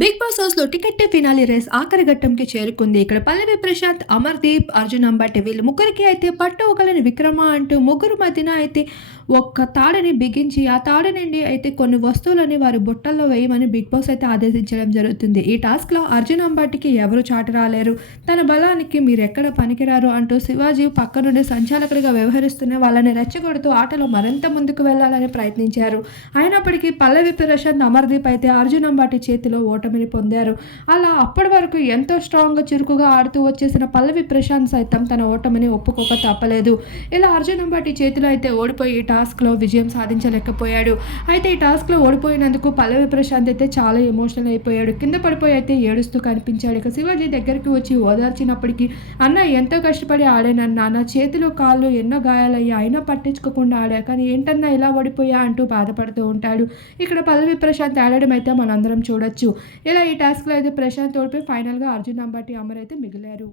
Big boss హౌస్లో ticket finale race ఆఖరి ఘట్టంకి చేరుకుంది. ఇక్కడ పల్లవి ప్రశాంత్ అమర్దీప్ అర్జున్ అంబటి వీళ్ళు ముగ్గురికి అయితే పట్టు ఒకలని విక్రమ అంటూ ముగ్గురు మధ్యన అయితే ఒక్క తాడని బిగించి ఆ తాడు నుండి అయితే కొన్ని వస్తువులని వారి బుట్టల్లో వేయమని బిగ్ బాస్ అయితే ఆదేశించడం జరుగుతుంది. ఈ టాస్క్లో అర్జున్ అంబటికి ఎవరు చాటు రాలేరు? తన బలానికి మీరు ఎక్కడ పనికిరారు? అంటూ శివాజీ పక్క నుండి సంచాలకుడిగా వ్యవహరిస్తున్న వాళ్ళని రెచ్చగొడుతూ ఆటలో మరింత ముందుకు వెళ్ళాలని ప్రయత్నించారు. అయినప్పటికీ పల్లవి ప్రశాంత్ అమర్దీప్ అయితే అర్జున్ అంబాటి చేతిలో ఓటమిని పొందారు. అలా అప్పటి వరకు ఎంతో స్ట్రాంగ్గా చురుకుగా ఆడుతూ వచ్చేసిన పల్లవి ప్రశాంత్ సైతం తన ఓటమిని ఒప్పుకోక తప్పలేదు. ఇలా అర్జున్ అంబాటి చేతిలో అయితే ఓడిపోయి ఈ టాస్క్లో విజయం సాధించలేకపోయాడు. అయితే ఈ టాస్క్లో ఓడిపోయినందుకు పల్లవి ప్రశాంత్ అయితే చాలా ఎమోషనల్ అయిపోయాడు. కింద పడిపోయి అయితే ఏడుస్తూ కనిపించాడు. ఇక శివాజీ దగ్గరికి వచ్చి ఓదార్చినప్పటికీ అన్న ఎంతో కష్టపడి ఆడానన్నా నా చేతిలో కాళ్ళు ఎన్నో గాయాలయ్యా. అయినా పట్టించుకోకుండా ఆడా. కానీ ఏంటన్నా ఇలా ఓడిపోయా? అంటూ బాధపడుతూ ఉంటాడు. ఇక్కడ పల్లవి ప్రశాంత్ ఆడడం అయితే మనందరం చూడొచ్చు. ఇలా ఈ టాస్క్లో అయితే ప్రశాంత్ ఓడిపోయి ఫైనల్గా అర్జున్ అంబాటి అమర్ అయితే మిగిలారు.